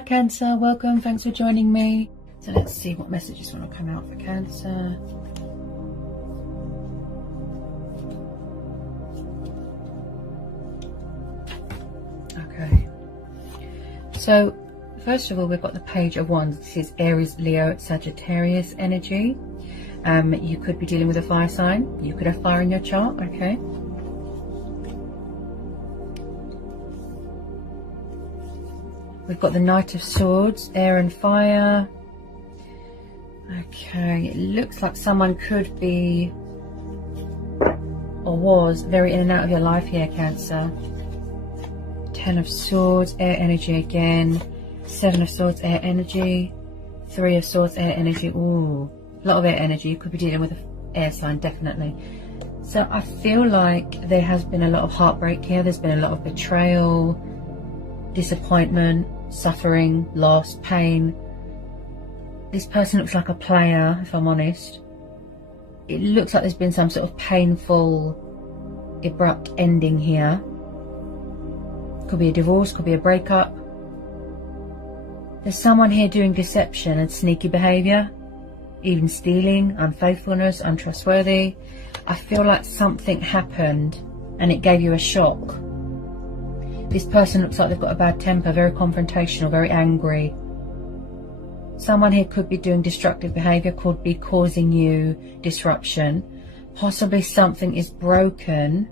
Hi Cancer, welcome, thanks for joining me. So let's see what messages want to come out for Cancer. Okay, so first of all we've got the Page of Wands. This is Aries, Leo, Sagittarius energy. You could be dealing with a fire sign. You could have fire in your chart, okay? We've got the Knight of Swords, air and fire. Okay, it looks like someone could be or was very in and out of your life here, Cancer. Ten of Swords, air energy again. Seven of Swords, air energy. Three of Swords, air energy. Ooh, a lot of air energy. You could be dealing with an air sign, definitely. So I feel like there has been a lot of heartbreak here. There's been a lot of betrayal, disappointment, suffering, loss, pain. This person looks like a player, if I'm honest. It looks like there's been some sort of painful, abrupt ending here. Could be a divorce, could be a breakup. There's someone here doing deception and sneaky behaviour, even stealing, unfaithfulness, untrustworthy. I feel like something happened and it gave you a shock. This person looks like they've got a bad temper, very confrontational, very angry. Someone here could be doing destructive behaviour, could be causing you disruption. Possibly something is broken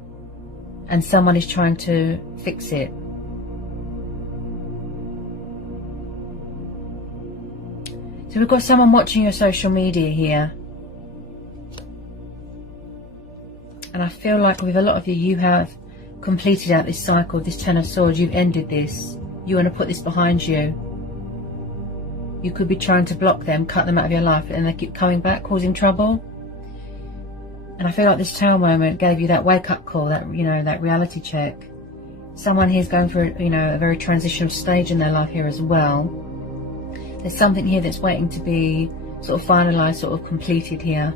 and someone is trying to fix it. So we've got someone watching your social media here. And I feel like with a lot of you, you have completed out this cycle, this Ten of Swords. You've ended this. You want to put this behind you. You could be trying to block them, cut them out of your life, and they keep coming back, causing trouble. And I feel like this Tower moment gave you that wake-up call, that, you know, that reality check. Someone here's going through, you know, a very transitional stage in their life here as well. There's something here that's waiting to be sort of finalised, sort of completed here.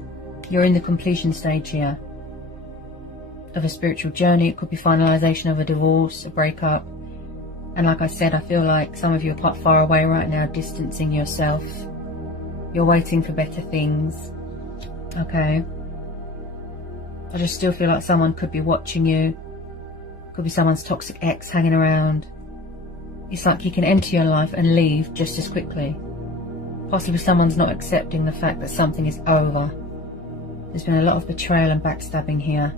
You're in the completion stage here of a spiritual journey. It could be finalisation of a divorce, a breakup. And like I said, I feel like some of you are quite far away right now, distancing yourself. You're waiting for better things. Okay. I just still feel like someone could be watching you. Could be someone's toxic ex hanging around. It's like you can enter your life and leave just as quickly. Possibly someone's not accepting the fact that something is over. There's been a lot of betrayal and backstabbing here.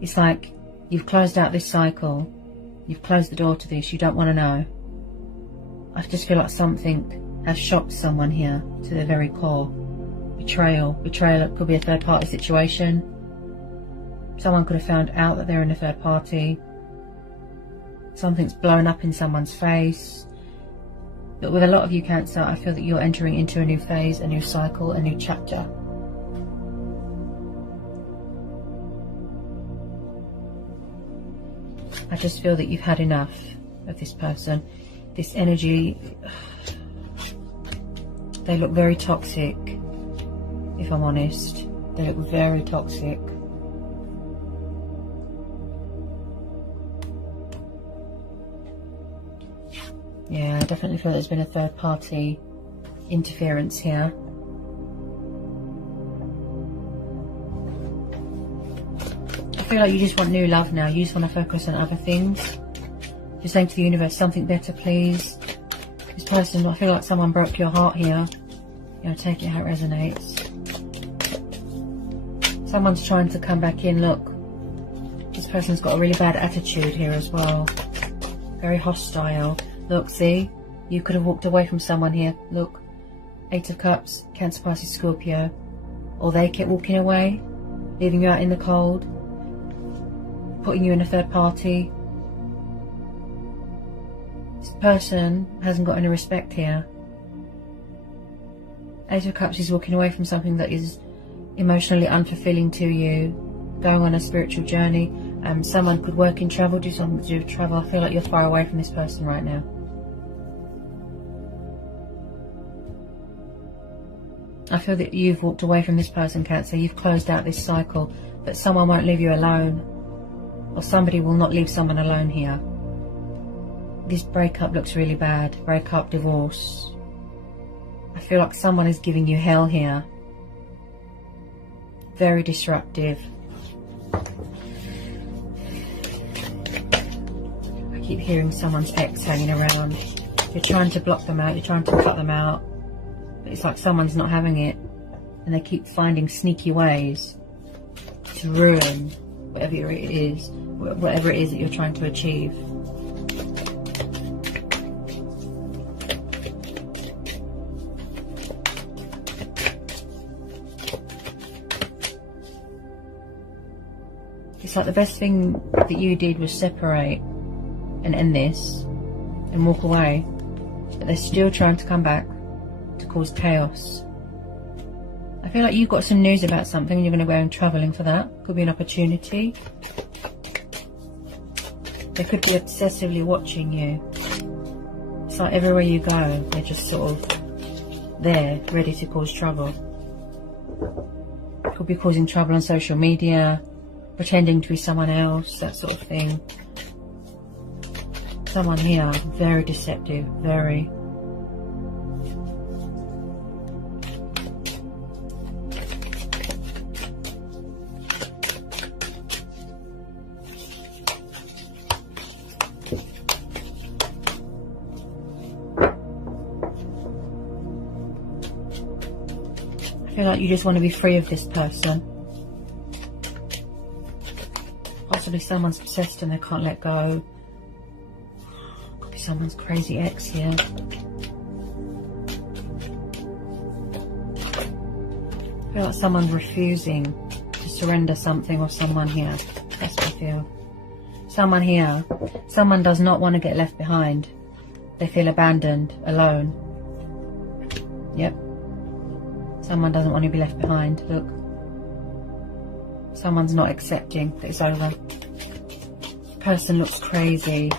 It's like you've closed out this cycle. You've closed the door to this. You don't want to know. I just feel like something has shocked someone here to their very core. Betrayal. Betrayal, it could be a third party situation. Someone could have found out that they're in a third party. Something's blown up in someone's face. But with a lot of you, Cancer, I feel that you're entering into a new phase, a new cycle, a new chapter. I just feel that you've had enough of this person. This energy, they look very toxic, if I'm honest. They look very toxic. Yeah, I definitely feel there's been a third party interference here. I feel like you just want new love now. You just want to focus on other things. Just saying to the universe, something better, please. This person, I feel like someone broke your heart here. You know, take it how it resonates. Someone's trying to come back in. Look, this person's got a really bad attitude here as well. Very hostile. Look, see? You could have walked away from someone here. Look, Eight of Cups, Cancer, Pisces, Scorpio. Or they kept walking away, leaving you out in the cold, putting you in a third party. This person hasn't got any respect here. Eight of Cups is walking away from something that is emotionally unfulfilling to you, going on a spiritual journey. Someone could work in travel, do something to do with travel. I feel like you're far away from this person right now. I feel that you've walked away from this person, Cancer. You've closed out this cycle, but someone won't leave you alone. Or somebody will not leave someone alone here. this breakup looks really bad. Breakup, divorce. I feel like someone is giving you hell here. Very disruptive. I keep hearing someone's ex hanging around. You're trying to block them out, you're trying to cut them out, but it's like someone's not having it, and they keep finding sneaky ways to ruin whatever it is that you're trying to achieve. It's like the best thing that you did was separate and end this and walk away, but they're still trying to come back to cause chaos. I feel like you've got some news about something and you're going to go and travelling for that. Could be an opportunity. They could be obsessively watching you. It's like everywhere you go, they're just sort of there, ready to cause trouble. Could be causing trouble on social media, pretending to be someone else, that sort of thing. Someone here, very deceptive, very. I feel like you just want to be free of this person. Possibly someone's obsessed and they can't let go. Could be someone's crazy ex here. I feel like someone's refusing to surrender something or someone here. That's what I feel. Someone here. Someone does not want to get left behind. They feel abandoned, alone. Yep. Someone doesn't want to be left behind. Look. Someone's not accepting that it's over. Person looks crazy.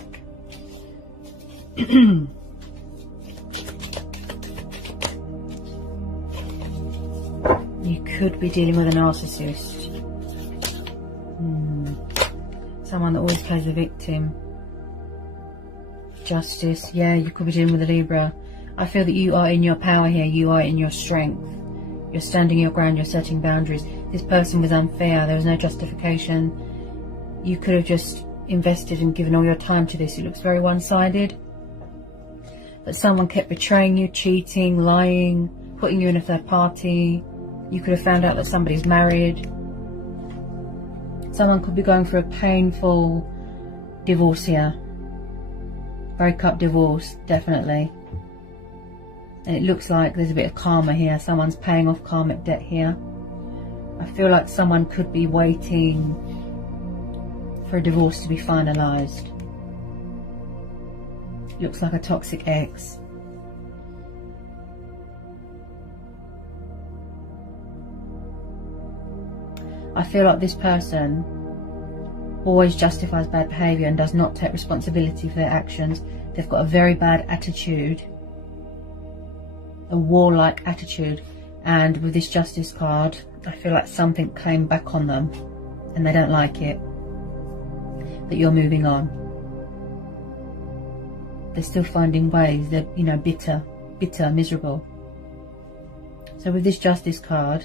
You could be dealing with a narcissist. Someone that always plays the victim. Justice. Yeah, you could be dealing with a Libra. I feel that you are in your power here. You are in your strength. You're standing your ground. You're setting boundaries. This person was unfair. There was no justification. You could have just invested and given all your time to this. It looks very one-sided. But someone kept betraying you, cheating, lying, putting you in a third party. You could have found out that somebody's married. Someone could be going through a painful divorce here. Breakup, divorce, definitely. And it looks like there's a bit of karma here. Someone's paying off karmic debt here. I feel like someone could be waiting for a divorce to be finalised. Looks like a toxic ex. I feel like this person always justifies bad behaviour and does not take responsibility for their actions. They've got a very bad attitude, a warlike attitude, and with this Justice card, I feel like something came back on them and they don't like it, that you're moving on. They're still finding ways. They're, you know, bitter, miserable. So with this Justice card,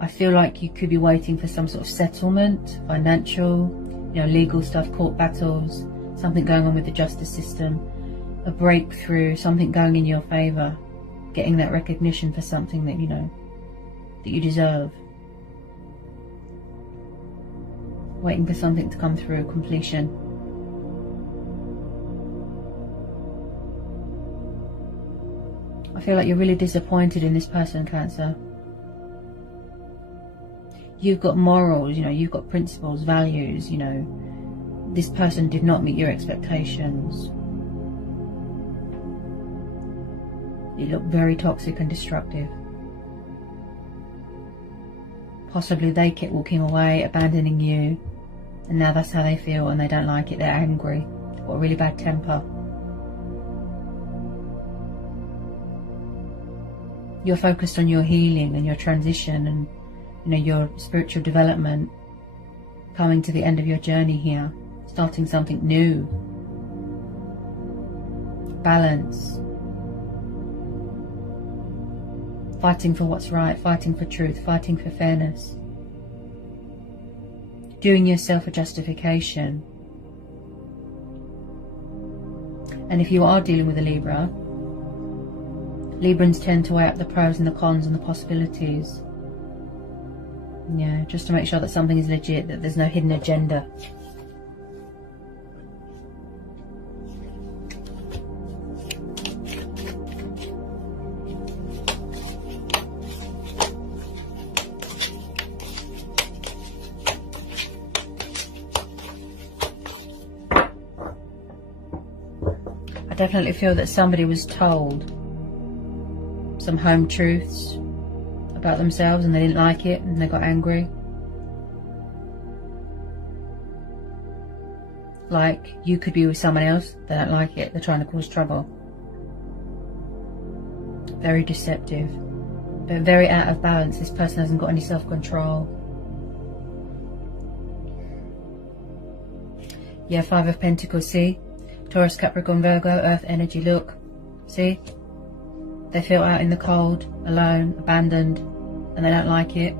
I feel like you could be waiting for some sort of settlement, financial, you know, legal stuff, court battles, something going on with the justice system, a breakthrough, something going in your favour, getting that recognition for something that, you know, that you deserve. Waiting for something to come through, completion. I feel like you're really disappointed in this person, Cancer. You've got morals, you know, you've got principles, values, you know. This person did not meet your expectations. You look very toxic and destructive. Possibly they kept walking away, abandoning you, and now that's how they feel and they don't like it, they're angry, they've got a really bad temper. You're focused on your healing and your transition and, you know, your spiritual development, coming to the end of your journey here, starting something new. balance, fighting for what's right, fighting for truth, fighting for fairness, doing yourself a justification. And if you are dealing with a Libra, Librans tend to weigh up the pros and the cons and the possibilities. Yeah, just to make sure that something is legit, that there's no hidden agenda. I definitely feel that somebody was told some home truths about themselves and they didn't like it and they got angry. Like, you could be with someone else, they don't like it, they're trying to cause trouble. Very deceptive, but very out of balance. This person hasn't got any self-control. Yeah, Five of Pentacles, see? Taurus, Capricorn, Virgo, Earth energy, look. See? They feel out in the cold, alone, abandoned, and they don't like it.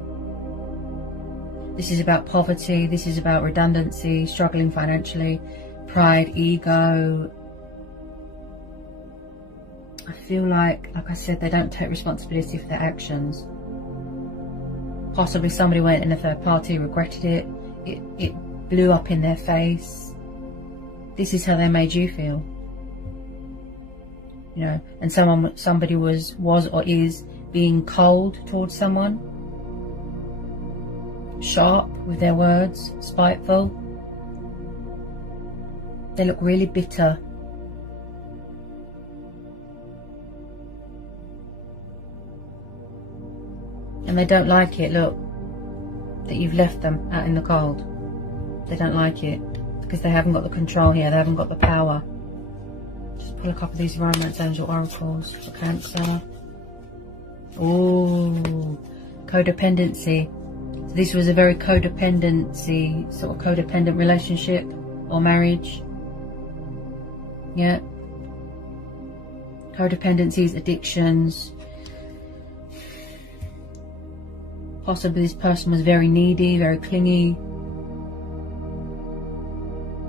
This is about poverty, this is about redundancy, struggling financially, pride, ego. I feel like I said, they don't take responsibility for their actions. Possibly somebody went in a third party, regretted it, it blew up in their face. This is how they made you feel. You know, and somebody was or is being cold towards someone, sharp with their words, spiteful. They look really bitter. And they don't like it, look, that you've left them out in the cold. They don't like it because they haven't got the control here, they haven't got the power. Just pull a couple of these romance angel oracles for Cancer. Ooh, codependency. So this was a very sort of codependent relationship or marriage. Yeah. Codependencies, addictions. Possibly this person was very needy, very clingy.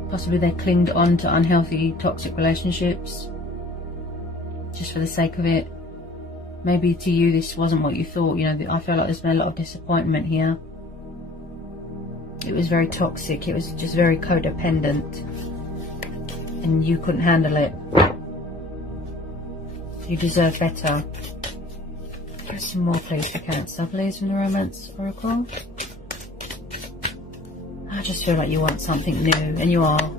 Possibly they clinged on to unhealthy, toxic relationships just for the sake of it. Maybe to you this wasn't what you thought. You know, I feel like there's been a lot of disappointment here. It was very toxic. It was just very codependent. And you couldn't handle it. You deserve better. There's some more please for Cancer, please, from the Romance Oracle. I just feel like you want something new, and you are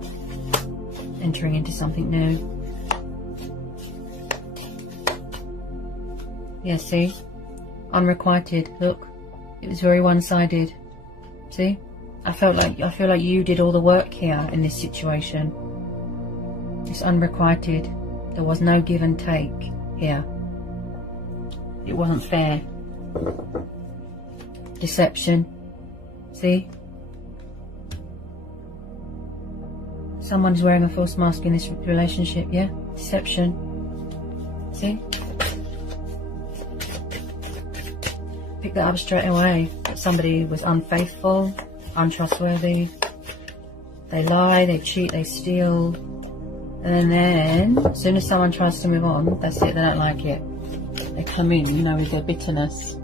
entering into something new. Yeah, see? Unrequited, look. It was very one-sided. See? I feel like you did all the work here in this situation. It's unrequited. There was no give and take here. It wasn't fair. Deception. See? Someone's wearing a false mask in this relationship, yeah? Deception. See? Pick that up straight away. Somebody was unfaithful, untrustworthy. They lie, they cheat, they steal. And then, as soon as someone tries to move on, that's it, they don't like it. They come in, you know, with their bitterness.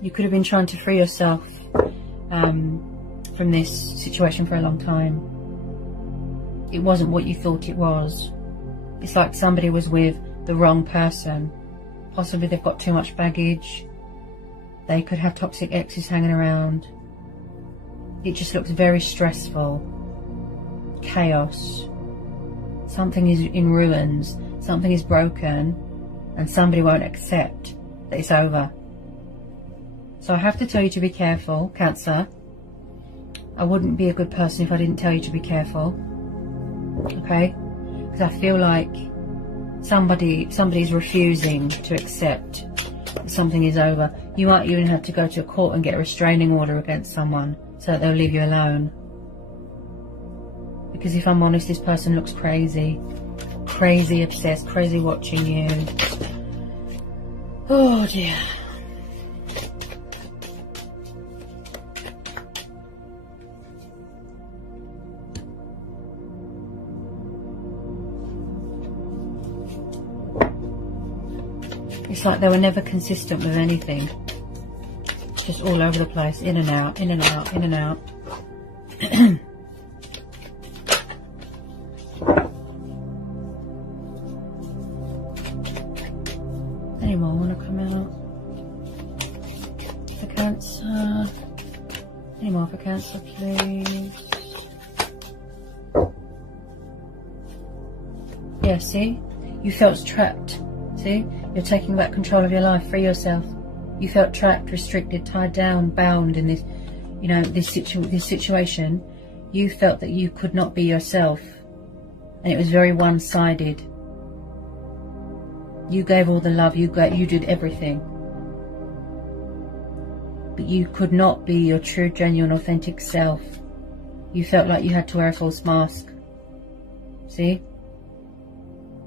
You could have been trying to free yourself from this situation for a long time. It wasn't what you thought it was. It's like somebody was with the wrong person. Possibly they've got too much baggage. They could have toxic exes hanging around. It just looks very stressful. Chaos. Something is in ruins. Something is broken. And somebody won't accept that it's over. So I have to tell you to be careful, Cancer. I wouldn't be a good person if I didn't tell you to be careful. Okay? Because I feel like somebody's refusing to accept that something is over. You might even have to go to a court and get a restraining order against someone so that they'll leave you alone. Because if I'm honest, this person looks crazy. Crazy obsessed, crazy watching you. Oh dear. It's like they were never consistent with anything. Just all over the place, in and out, in and out, in and out. Any more want to come out? For Cancer. Any more for Cancer, please? Yeah, see? You felt trapped. See? You're taking back control of your life. Free yourself. You felt trapped, restricted, tied down, bound in this, you know, this situation. You felt that you could not be yourself. And it was very one-sided. You gave all the love, you did everything. But you could not be your true, genuine, authentic self. You felt like you had to wear a false mask. See?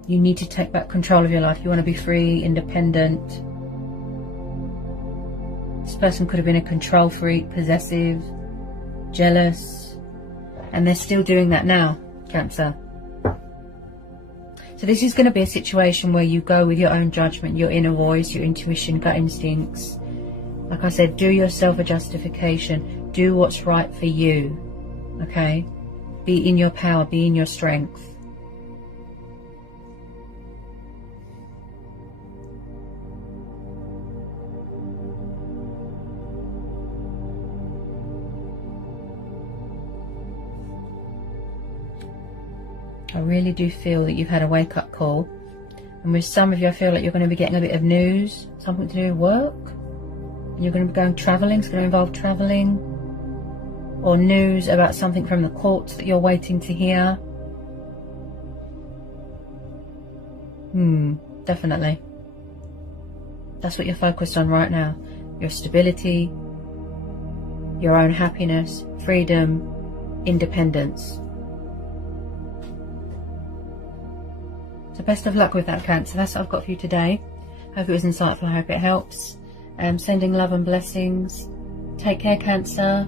You need to take back control of your life. You want to be free, independent. This person could have been a control freak, possessive, jealous. And they're still doing that now, Cancer. So this is going to be a situation where you go with your own judgment, your inner voice, your intuition, gut instincts. Like I said, do yourself a justification. Do what's right for you. Okay? Be in your power. Be in your strength. I really do feel that you've had a wake-up call. And with some of you, I feel like you're going to be getting a bit of news, something to do with work. And you're going to be going travelling. It's going to involve travelling. Or news about something from the courts that you're waiting to hear. Definitely. That's what you're focused on right now. Your stability, your own happiness, freedom, independence. So best of luck with that, Cancer. That's what I've got for you today. Hope it was insightful. I hope it helps. Sending love and blessings. Take care, Cancer.